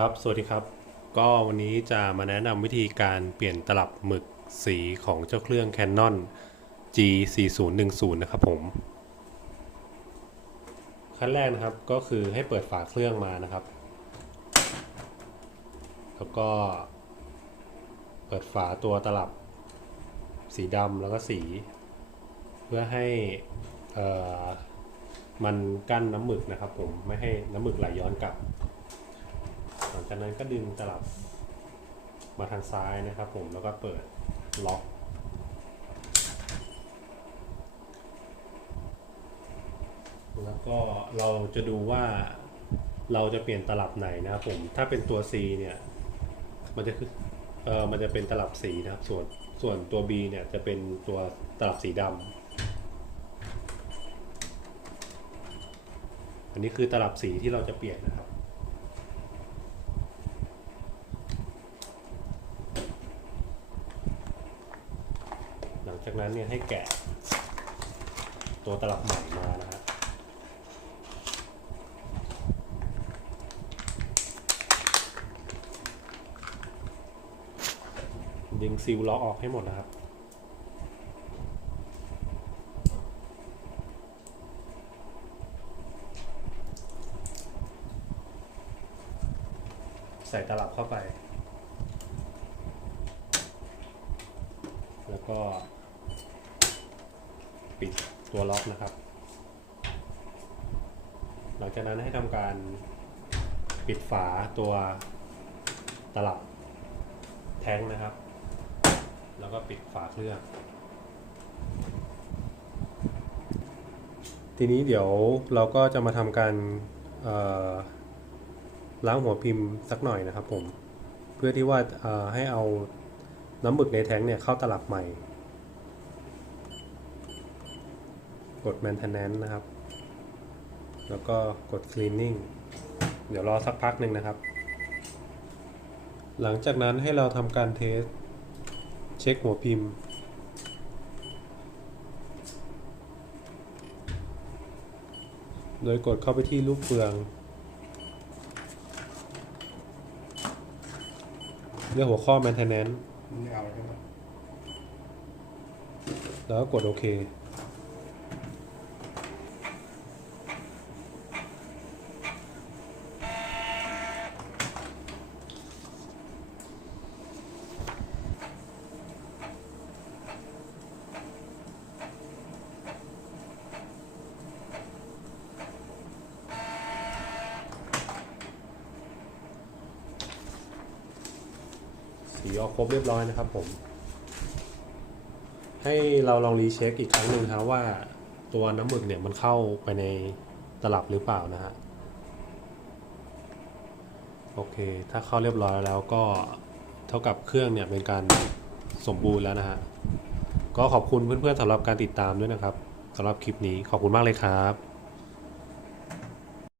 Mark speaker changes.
Speaker 1: ครับ สวัสดีครับ ก็วันนี้จะมาแนะนำวิธีการเปลี่ยนตลับหมึกสีของเจ้าเครื่อง Canon G4010 นะครับผม ขั้นแรกนะครับก็คือให้เปิดฝาเครื่องมานะครับ แล้วก็ เปิดฝาตัวตลับสีดำแล้วก็สี เพื่อให้มันกั้นน้ำหมึกนะครับผมไม่ให้น้ำหมึกไหลย้อนกลับ หลังจากนั้นก็ดึงตลับมาทางซ้ายนะครับผมแล้วก็เปิดล็อกแล้วก็เราจะดูว่าเราจะเปลี่ยนตลับไหนนะครับผมถ้าเป็นตัว C เนี่ยมันจะคือเออมันจะเป็นตลับสีนะครับส่วนส่วนตัว B เนี่ยจะเป็นตัวตลับสีดำอันนี้คือตลับสีที่เราจะเปลี่ยนนะครับ หลัง จากนั้นเนี่ยให้แกะ ตัวตลับใหม่มานะฮะดึงซิลล็อกออกให้หมดนะครับใส่ตลับเข้าไป แล้วก็ ปิดตัวล็อกนะครับ หลังจากนั้นให้ทำการปิดฝาตัวตลับแท้งนะครับ แล้วก็ปิดฝาเครื่อง ทีนี้เดี๋ยวเราก็จะมาทำการล้างหัวพิมพ์สักหน่อยนะครับผม เพื่อที่ว่าให้เอาน้ำหมึกในแท้งเนี่ยเข้าตลับใหม่ กด maintenance นะครับ แล้วก็กด cleaning เดี๋ยวรอสักพักหนึ่งนะครับ หลังจากนั้นให้เราทำการเทส เช็คหัวพิมพ์ โดยกดเข้าไปที่ลูกเฟืองเลือกหัวข้อ maintenance
Speaker 2: ไม่เอาใช่ไหม
Speaker 1: แล้วก็กดโอเค สีออกครบเรียบร้อยนะครับผม ให้เราลองรีเช็คอีกครั้งหนึ่งครับว่าตัวน้ำหมึกเนี่ยมันเข้าไปในตลับหรือเปล่านะฮะโอเค ถ้าเข้าเรียบร้อยแล้วก็เท่ากับเครื่องเนี่ยเป็นการสมบูรณ์แล้วนะฮะก็ขอบคุณเพื่อนๆสำหรับการติดตามด้วยนะครับสำหรับคลิปนี้ขอบคุณมากเลยครับ